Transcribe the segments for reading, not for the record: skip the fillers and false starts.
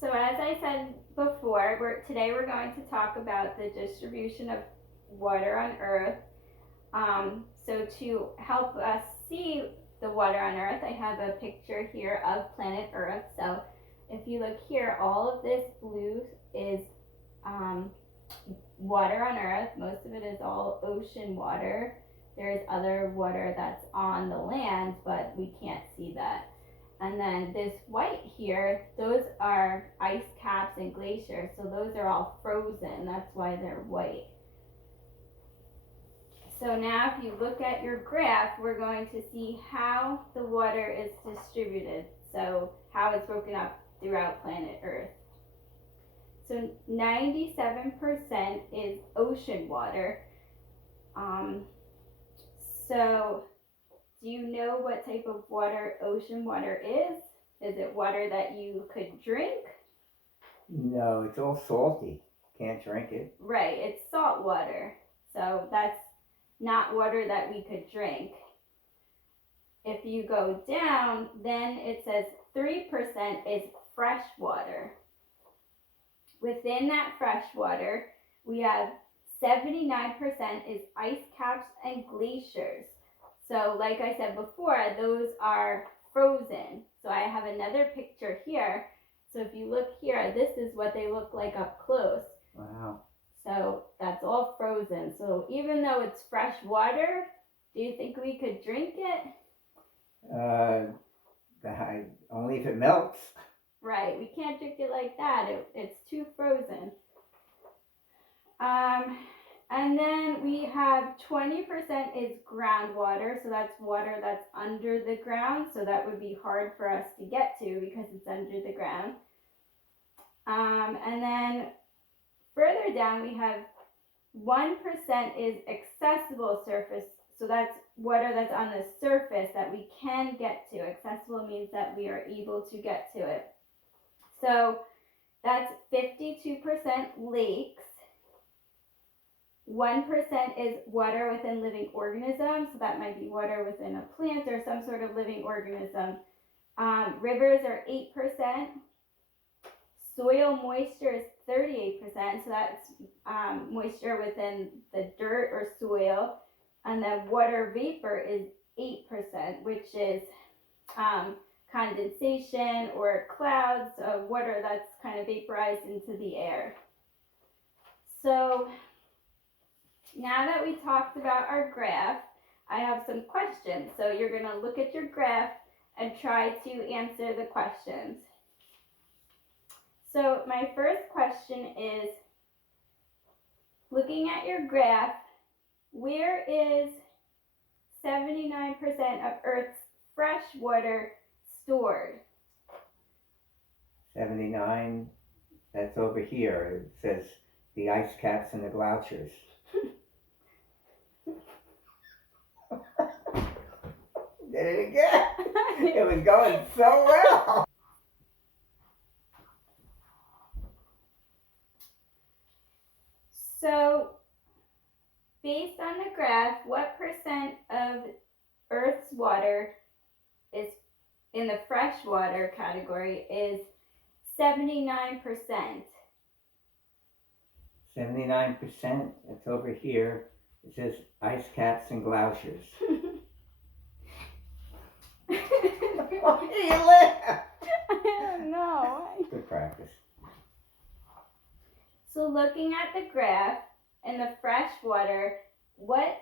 So as I said before, today we're going to talk about the distribution of water on Earth. So to help us see the water on Earth, I have a picture here of planet Earth. So if you look here, all of this blue is um, water on Earth. Most of it is all ocean water. There's other water that's on the land, but we can't see that. And then this white here, those are ice caps and glaciers. So those are all frozen. That's why they're white. So now if you look at your graph, we're going to see how the water is distributed. So how it's broken up throughout planet Earth. So 97% is ocean water. So do you know what type of water ocean water is? Is it water that you could drink? No, it's all salty. Can't drink it. Right, it's salt water. So that's not water that we could drink. If you go down, then it says 3% is fresh water. Within that fresh water, we have 79% is ice caps and glaciers. So like I said before, those are frozen. So I have another picture here. So if you look here, this is what they look like up close. Wow. So that's all frozen. So even though it's fresh water, do you think we could drink it? Only if it melts. Right, we can't drink it like that. It's too frozen. And then we have 20% is groundwater, so that's water that's under the ground, so that would be hard for us to get to because it's under the ground. And then further down we have 1% is accessible surface, so that's water that's on the surface that we can get to. Accessible means that we are able to get to it. So that's 52% lakes. 1% is water within living organisms, so that might be water within a plant or some sort of living organism. Rivers are 8%. Soil moisture is 38%, so that's moisture within the dirt or soil. And then water vapor is 8%, which is condensation or clouds of water that's kind of vaporized into the air. So now that we talked about our graph, I have some questions. So you're going to look at your graph and try to answer the questions. So my first question is, looking at your graph, where is 79% of Earth's fresh water stored? 79, that's over here. It says the ice caps and the glaciers. Did it again. It was going so well. So, based on the graph, what percent of Earth's water is in the freshwater category is 79%? 79%, it's over here. It says ice caps and glaciers. Why do you laugh? I don't know. Good practice. So looking at the graph in the fresh water, what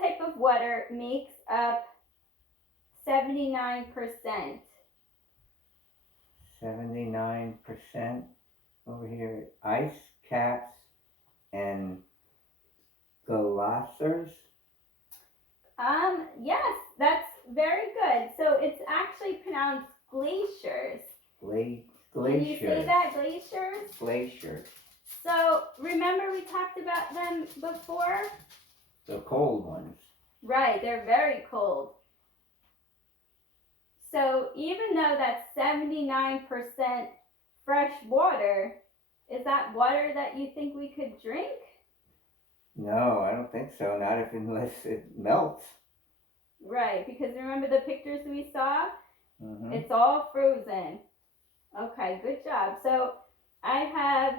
type of water makes up 79%? 79% over here. Ice caps and glaciers. Yes, that's very good. So it's actually pronounced glaciers. Glaciers. Can you say that, glaciers? Glaciers. So remember we talked about them before? The cold ones. Right, they're very cold. So even though that's 79% fresh water, is that water that you think we could drink? No, I don't think so. Not unless it melts. Right, because remember the pictures we saw? Mm-hmm. It's all frozen. Okay, good job. So I have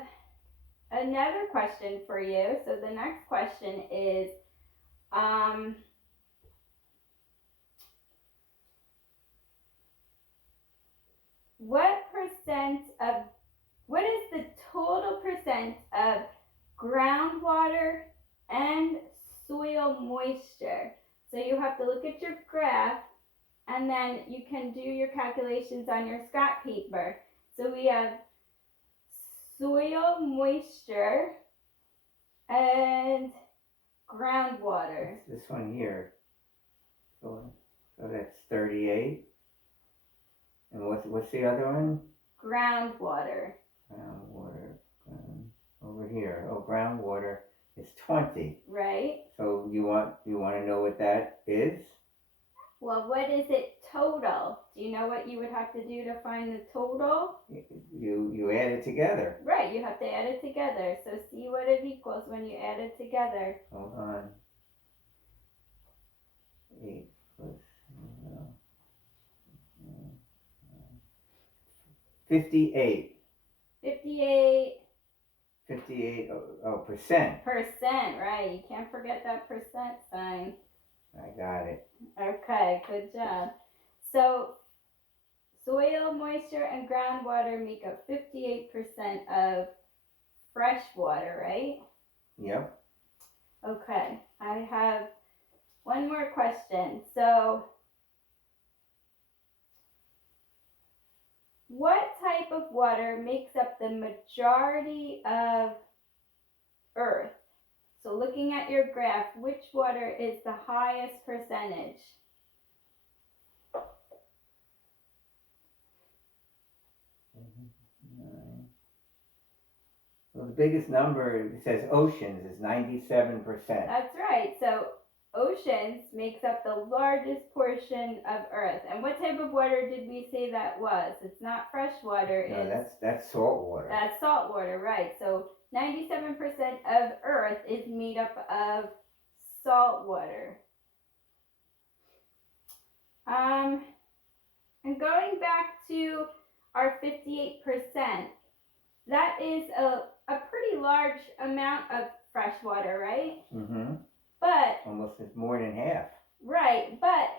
another question for you. So the next question is, um, what percent of what is the total percent of groundwater and soil moisture? So you have to look at your graph and then you can do your calculations on your scrap paper. So we have soil moisture and groundwater. This one here. So that's 38. And what's the other one? Groundwater. Groundwater. Over here. Oh, groundwater is 20. Right. So you want to know what that is? Well, what is it total? Do you know what you would have to do to find the total? You add it together. Right, you have to add it together. So see what it equals when you add it together. Hold on. 8 plus 58. 58 percent. percent, right. You can't forget that percent sign. I got it. Okay, good job. So soil moisture and groundwater make up 58% of fresh water, right? Yep. Okay, I have one more question. So what type of water makes up the majority of Earth? So looking at your graph, which water is the highest percentage? Well, the biggest number, it says oceans, is 97%. That's right. So oceans makes up the largest portion of Earth. And what type of water did we say that was? It's not fresh water. No, that's salt water. That's salt water, right. So 97% of Earth is made up of salt water. And going back to our 58%, that is a pretty large amount of fresh water, right? Mm-hmm. But almost more than half. Right, but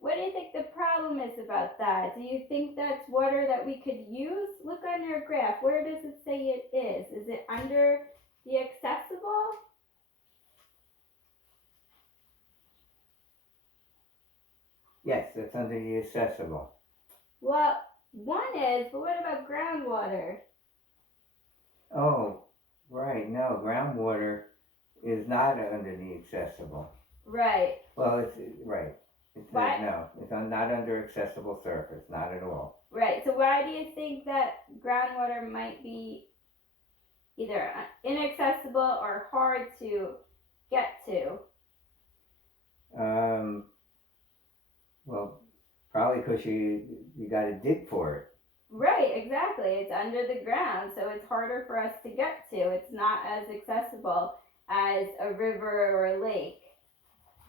what do you think the problem is about that? Do you think that's water that we could use? Look on your graph. Where does it say it is? Is it under the accessible? Yes, that's under the accessible. Well, one is, but what about groundwater? Oh, right. No, groundwater is not under the accessible. Right. Well, it's right. It's not under accessible surface, not at all. Right. So why do you think that groundwater might be either inaccessible or hard to get to? Well, probably because you got to dig for it. Right, exactly. It's under the ground, so it's harder for us to get to. It's not as accessible as a river or a lake.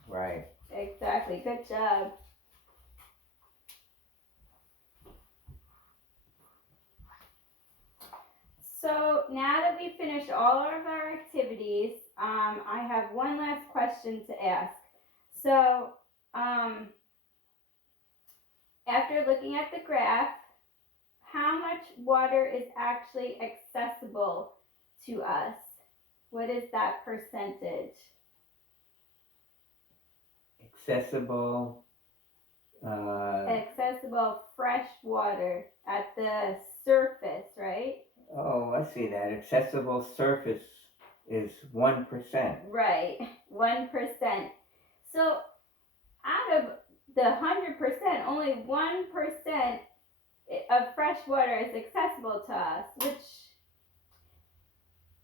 Right. Exactly. Good job. So now that we've finished all of our activities, I have one last question to ask. So after looking at the graph, how much water is actually accessible to us? What is that percentage? Accessible. Accessible fresh water at the surface, right? Oh, I see that. Accessible surface is 1%. Right, 1%. So out of the 100%, only 1% of fresh water is accessible to us, which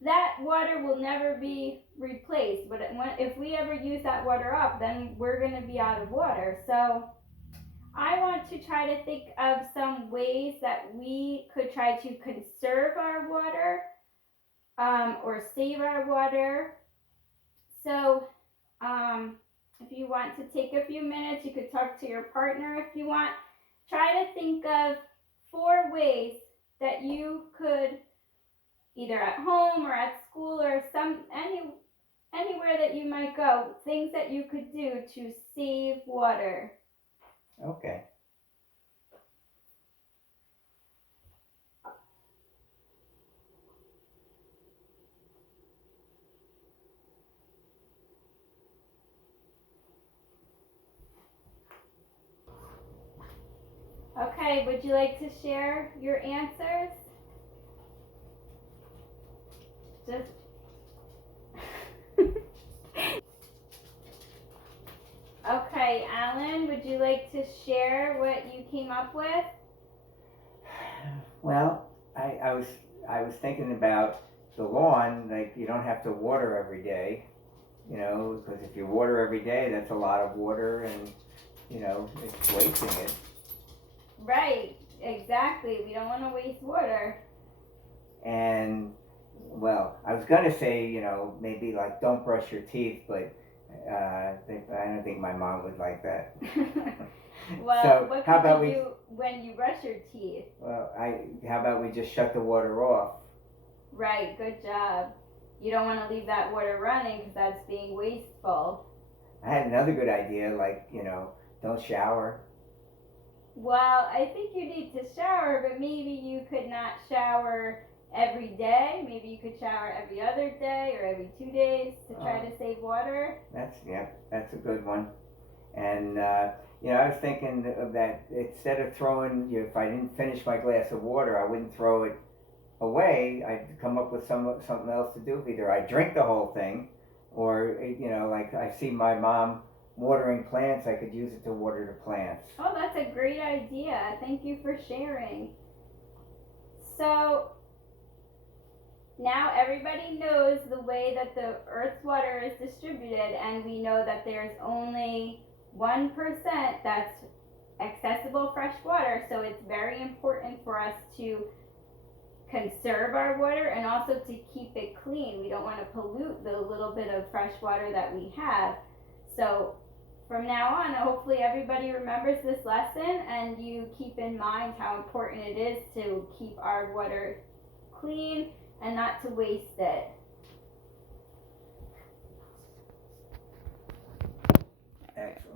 that water will never be replaced. But if we ever use that water up, then we're going to be out of water. So I want to try to think of some ways that we could try to conserve our water or save our water. So if you want to take a few minutes, you could talk to your partner if you want. Try to think of 4 ways that you could, either at home or at school or anywhere that you might go, things that you could do to save water. Okay. Okay, would you like to share your answers? Just Okay, Alan, would you like to share what you came up with? Well, I was thinking about the lawn. Like, you don't have to water every day, you know, because if you water every day, that's a lot of water, and you know, it's wasting it. Right, exactly. We don't want to waste water. And well, I was gonna say, you know, maybe like don't brush your teeth, but I don't think my mom would like that. Well, So what how could about you we? do when you brush your teeth? Well, how about we just shut the water off? Right, good job. You don't want to leave that water running because that's being wasteful. I had another good idea, like, you know, don't shower. Well, I think you need to shower, but maybe you could not shower every day. Maybe you could shower every other day or every 2 days to try to save water. That's a good one. And you know, I was thinking of that, instead of throwing, you know, if I didn't finish my glass of water, I wouldn't throw it away. I'd come up with something else to do. Either I drink the whole thing, or you know, like I see my mom watering plants, I could use it to water the plants. Oh, that's a great idea. Thank you for sharing. So now everybody knows the way that the Earth's water is distributed, and we know that there's only 1% that's accessible fresh water. So it's very important for us to conserve our water and also to keep it clean. We don't want to pollute the little bit of fresh water that we have. So from now on, hopefully everybody remembers this lesson and you keep in mind how important it is to keep our water clean and not to waste it. Excellent.